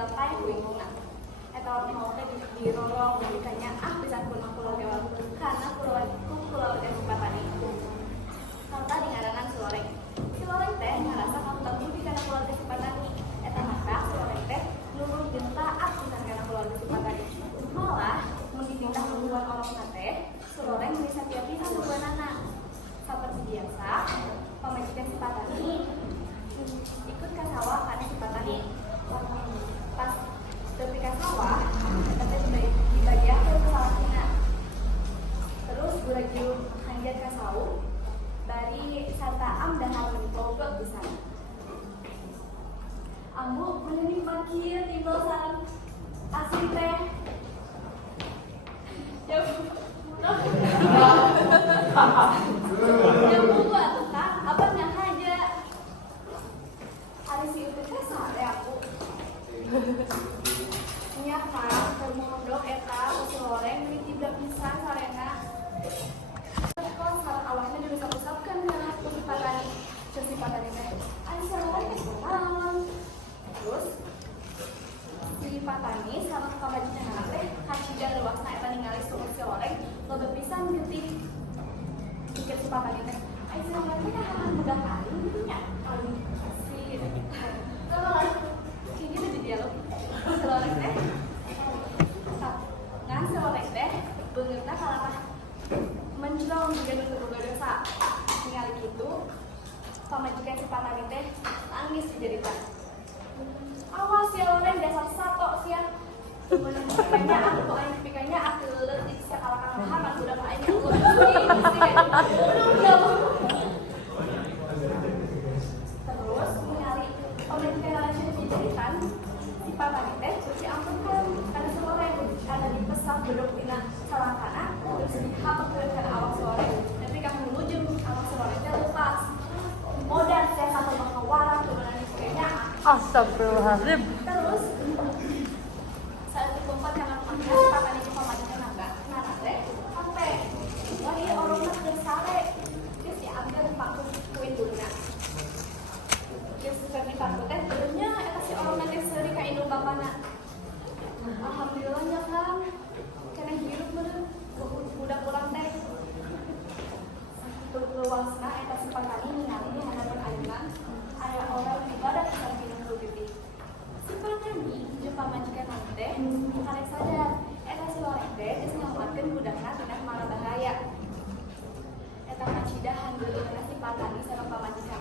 digapai ku inguna. Eta mau teh dirorong dikanya pisan pun pulau Jawa karena pulau Jawa Patani. Kata di ngarangan Suloreng. Suloreng teh ngarasa kamu tanggung di kana pulau Jawa Patani. Eta maka Suloreng teh nurut jeung taat pisan kana pulau Jawa Patani. Malah mun dipindah hubungan orang teh Suloreng bisa tiap-tiap hubunganana. Seperti biasa, pemajikan si Patani ikut ke sawah karena si Patani pas tepi ke sawah kita dibagi ke salahina. Terus buraju hanjat ke sawah dari sartaam dan harun boga besar. Ambu menening pakir timbal sarang asli teh. Ya yang buku atuh kan, apa nyang aja. Hari si itu teh sare aku. Nya kan termodok eta Suloreng di tidak pisan sarena. Kon sareng awakna diusap-usapkeun kana si Patani. Si Patani teh, "Ai Suloreng kurang." Terus si Patani sama pamajikanna teh hacida leuwasna eta ningali Suloreng loba pisan geuting. Pikir si Patani teh, "Ai Suloreng teh kahan budak kali gitu nya." Si kalau kini udah di dialog Suloreng teh ngan Suloreng teh beungeutna kalapah menjlong juga boga dosa ningali kitu pamajikan si Patani teh nangis dijarita. Awas ya Suloreng dasar sato sia pikanya aku aing pikanya aku leutik sia kalahkan haman budak aing Allah terus ningali pamajikan alasan dijaritan si Patani teh si ampunkeun kana Suloreng ada di pesat bedog dina salangkana terus dihapekeun kana awak Suloreng nanti kamu menuju awak Suloreng teh lepas modal saya satu mahawara kemudian sebagainya. Astagfirullahaladzim. Terus saat ditumpah karena si Patani di pamajikan naga teh sampai wah ieu orangna teu sare geus diambil paku kuin duluna. Geus keur dipaku teh beureunya eta si orangna teh seuri ka indung bapana. Alhamdulillah nya Kang. Keneh hirup meureun budak urang teh. Sakitu luasna eta si Patani ningali di hadapan ayeuna aya orang ibadah di samping putih. Si Patani jeung pamajikan teh karek sadar eta Suloreng teh geus nyelamatkeun budakna tina mara bahaya. Eta macidah handeulna si Patani sareng pamajikan